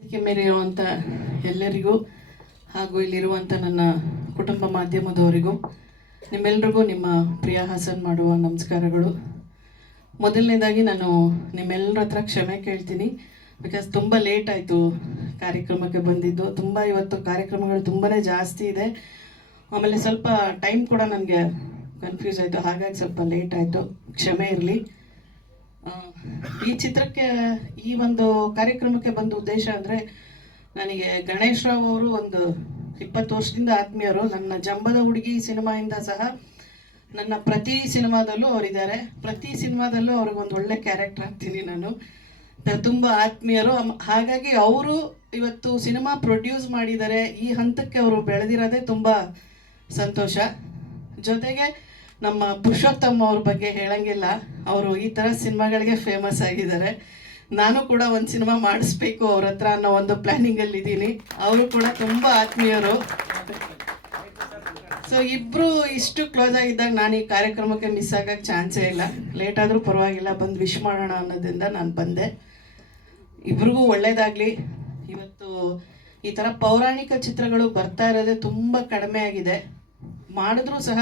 ಮೇಲಿರುವಂಥ ಎಲ್ಲರಿಗೂ ಹಾಗೂ ಇಲ್ಲಿರುವಂಥ ನನ್ನ ಕುಟುಂಬ ಮಾಧ್ಯಮದವರಿಗೂ, ನಿಮ್ಮೆಲ್ರಿಗೂ ನಿಮ್ಮ ಪ್ರಿಯ ಹಾಸನ್ ಮಾಡುವ ನಮಸ್ಕಾರಗಳು. ಮೊದಲನೇದಾಗಿ ನಾನು ನಿಮ್ಮೆಲ್ಲರ ಹತ್ರ ಕ್ಷಮೆ ಕೇಳ್ತೀನಿ ಬಿಕಾಸ್ ತುಂಬ ಲೇಟ್ ಆಯಿತು ಕಾರ್ಯಕ್ರಮಕ್ಕೆ ಬಂದಿದ್ದು. ತುಂಬ ಇವತ್ತು ಕಾರ್ಯಕ್ರಮಗಳು ತುಂಬಾ ಜಾಸ್ತಿ ಇದೆ. ಆಮೇಲೆ ಸ್ವಲ್ಪ ಟೈಮ್ ಕೂಡ ನನಗೆ ಕನ್ಫ್ಯೂಸ್ ಆಯಿತು. ಹಾಗಾಗಿ ಸ್ವಲ್ಪ ಲೇಟ್ ಆಯಿತು. ಕ್ಷಮೆ ಇರಲಿ. ಈ ಚಿತ್ರಕ್ಕೆ, ಈ ಒಂದು ಕಾರ್ಯಕ್ರಮಕ್ಕೆ ಬಂದ ಉದ್ದೇಶ ಅಂದರೆ ನನಗೆ ಗಣೇಶ್ ರಾವ್ ಅವರು ಒಂದು ಇಪ್ಪತ್ತು ವರ್ಷದಿಂದ ಆತ್ಮೀಯರು. ನನ್ನ ಜಂಬದ ಹುಡುಗಿ ಸಿನಿಮಾಯಿಂದ ಸಹ ನನ್ನ ಪ್ರತಿ ಸಿನಿಮಾದಲ್ಲೂ ಅವರಿದ್ದಾರೆ. ಪ್ರತಿ ಸಿನಿಮಾದಲ್ಲೂ ಅವ್ರಿಗೊಂದು ಒಳ್ಳೆ ಕ್ಯಾರೆಕ್ಟರ್ ಆಗ್ತೀನಿ ನಾನು. ತುಂಬ ಆತ್ಮೀಯರು. ಹಾಗಾಗಿ ಅವರು ಇವತ್ತು ಸಿನಿಮಾ ಪ್ರೊಡ್ಯೂಸ್ ಮಾಡಿದ್ದಾರೆ ಈ ಹಂತಕ್ಕೆ ಅವರು ಬೆಳೆದಿರೋದೇ ತುಂಬ ಸಂತೋಷ. ಜೊತೆಗೆ ನಮ್ಮ ಪುರುಷೋತ್ತಮ್ ಅವ್ರ ಬಗ್ಗೆ ಹೇಳಂಗಿಲ್ಲ. ಅವರು ಈ ಥರ ಸಿನಿಮಾಗಳಿಗೆ ಫೇಮಸ್ ಆಗಿದ್ದಾರೆ. ನಾನು ಕೂಡ ಒಂದು ಸಿನಿಮಾ ಮಾಡಿಸ್ಬೇಕು ಅವ್ರ ಹತ್ರ ಅನ್ನೋ ಒಂದು ಪ್ಲ್ಯಾನಿಂಗಲ್ಲಿ ಇದ್ದೀನಿ. ಅವರು ಕೂಡ ತುಂಬ ಆತ್ಮೀಯರು. ಸೊ ಇಬ್ರು ಇಷ್ಟು ಕ್ಲೋಸ್ ಆಗಿದ್ದಾಗ ನಾನು ಈ ಕಾರ್ಯಕ್ರಮಕ್ಕೆ ಮಿಸ್ ಆಗೋಕ್ಕೆ ಚಾನ್ಸೇ ಇಲ್ಲ. ಲೇಟ್ ಆದರೂ ಪರವಾಗಿಲ್ಲ. ಬಂದು ವಿಶ್ ಮಾಡೋಣ ಅನ್ನೋದ್ರಿಂದ ನಾನು ಬಂದೆ. ಇಬ್ರಿಗೂ ಒಳ್ಳೇದಾಗಲಿ. ಇವತ್ತು ಈ ಥರ ಪೌರಾಣಿಕ ಚಿತ್ರಗಳು ಬರ್ತಾ ಇರೋದೇ ತುಂಬ ಕಡಿಮೆ ಆಗಿದೆ. ಮಾಡಿದ್ರೂ ಸಹ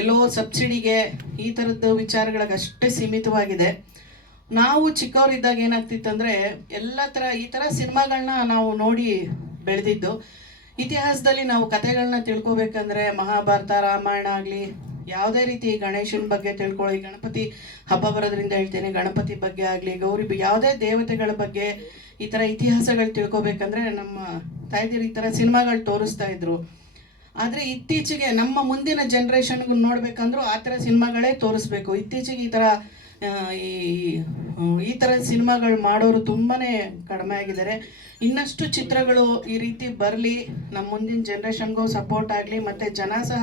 ಎಲ್ಲೋ ಸಬ್ಸಿಡಿಗೆ ಈ ಥರದ್ದು ವಿಚಾರಗಳಿಗೆ ಅಷ್ಟೇ ಸೀಮಿತವಾಗಿದೆ. ನಾವು ಚಿಕ್ಕವರಿದ್ದಾಗ ಏನಾಗ್ತಿತ್ತಂದ್ರೆ ಎಲ್ಲ ಥರ ಈ ಥರ ಸಿನಿಮಾಗಳನ್ನ ನಾವು ನೋಡಿ ಬೆಳೆದಿದ್ದು. ಇತಿಹಾಸದಲ್ಲಿ ನಾವು ಕಥೆಗಳನ್ನ ತಿಳ್ಕೊಬೇಕಂದ್ರೆ ಮಹಾಭಾರತ, ರಾಮಾಯಣ ಆಗಲಿ, ಯಾವುದೇ ರೀತಿ ಗಣೇಶನ ಬಗ್ಗೆ ತಿಳ್ಕೊಳ್ಳಿ, ಗಣಪತಿ ಹಬ್ಬ ಬರೋದ್ರಿಂದ ಹೇಳ್ತೇನೆ, ಗಣಪತಿ ಬಗ್ಗೆ ಆಗಲಿ, ಗೌರಿ ಯಾವುದೇ ದೇವತೆಗಳ ಬಗ್ಗೆ ಈ ಥರ ಇತಿಹಾಸಗಳು ತಿಳ್ಕೊಬೇಕಂದ್ರೆ ನಮ್ಮ ತಾಯ್ದಿರು ಈ ಥರ ಸಿನಿಮಾಗಳು ತೋರಿಸ್ತಾ ಇದ್ರು. ಆದರೆ ಇತ್ತೀಚೆಗೆ ನಮ್ಮ ಮುಂದಿನ ಜನ್ರೇಷನ್ಗೂ ನೋಡಬೇಕಂದ್ರೂ ಆ ಥರ ಸಿನಿಮಾಗಳೇ ತೋರಿಸ್ಬೇಕು. ಇತ್ತೀಚೆಗೆ ಈ ಥರ ಈ ಈ ಥರ ಸಿನಿಮಾಗಳು ಮಾಡೋರು ತುಂಬಾ ಕಡಿಮೆ ಆಗಿದ್ದಾರೆ. ಇನ್ನಷ್ಟು ಚಿತ್ರಗಳು ಈ ರೀತಿ ಬರಲಿ, ನಮ್ಮ ಮುಂದಿನ ಜನ್ರೇಷನ್ಗೂ ಸಪೋರ್ಟ್ ಆಗಲಿ, ಮತ್ತು ಜನ ಸಹ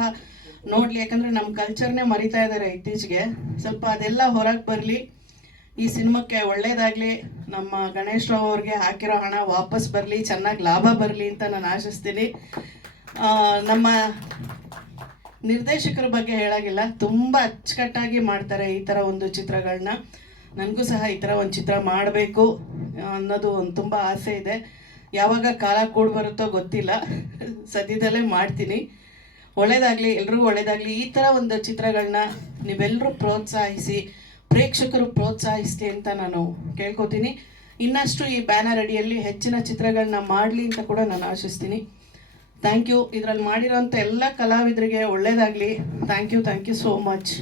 ನೋಡಲಿ, ಯಾಕಂದರೆ ನಮ್ಮ ಕಲ್ಚರ್ನೇ ಮರಿತಾ ಇದ್ದಾರೆ ಇತ್ತೀಚೆಗೆ. ಸ್ವಲ್ಪ ಅದೆಲ್ಲ ಹೊರಗೆ ಬರಲಿ, ಈ ಸಿನಿಮಾಕ್ಕೆ ಒಳ್ಳೇದಾಗಲಿ, ನಮ್ಮ ಗಣೇಶ್ ರಾವ್ ಅವ್ರಿಗೆ ಹಾಕಿರೋ ಹಣ ವಾಪಸ್ ಬರಲಿ, ಚೆನ್ನಾಗಿ ಲಾಭ ಬರಲಿ ಅಂತ ನಾನು ಆಶಿಸ್ತೀನಿ. ನಮ್ಮ ನಿರ್ದೇಶಕರ ಬಗ್ಗೆ ಹೇಳಾಗಿಲ್ಲ, ತುಂಬ ಅಚ್ಚುಕಟ್ಟಾಗಿ ಮಾಡ್ತಾರೆ ಈ ಥರ ಒಂದು ಚಿತ್ರಗಳನ್ನ ನನಗೂ ಸಹ ಈ ಥರ ಒಂದು ಚಿತ್ರ ಮಾಡಬೇಕು ಅನ್ನೋದು ಒಂದು ತುಂಬ ಆಸೆ ಇದೆ. ಯಾವಾಗ ಕಾಲ ಕೂಡಿ ಬರುತ್ತೋ ಗೊತ್ತಿಲ್ಲ. ಸದ್ಯದಲ್ಲೇ ಮಾಡ್ತೀನಿ. ಒಳ್ಳೇದಾಗಲಿ, ಎಲ್ರಿಗೂ ಒಳ್ಳೇದಾಗಲಿ. ಈ ಥರ ಒಂದು ಚಿತ್ರಗಳನ್ನ ನೀವೆಲ್ಲರೂ ಪ್ರೋತ್ಸಾಹಿಸಿ, ಪ್ರೇಕ್ಷಕರು ಪ್ರೋತ್ಸಾಹಿಸಿ ಅಂತ ನಾನು ಕೇಳ್ಕೊತೀನಿ. ಇನ್ನಷ್ಟು ಈ ಬ್ಯಾನರ್ ಅಡಿಯಲ್ಲಿ ಹೆಚ್ಚಿನ ಚಿತ್ರಗಳನ್ನ ಮಾಡಲಿ ಅಂತ ಕೂಡ ನಾನು ಆಶಿಸ್ತೀನಿ. ಥ್ಯಾಂಕ್ ಯು ಇದರಲ್ಲಿ ಮಾಡಿರೋಂಥ ಎಲ್ಲ ಕಲಾವಿದರಿಗೆ ಒಳ್ಳೇದಾಗಲಿ. Thank you thank you so much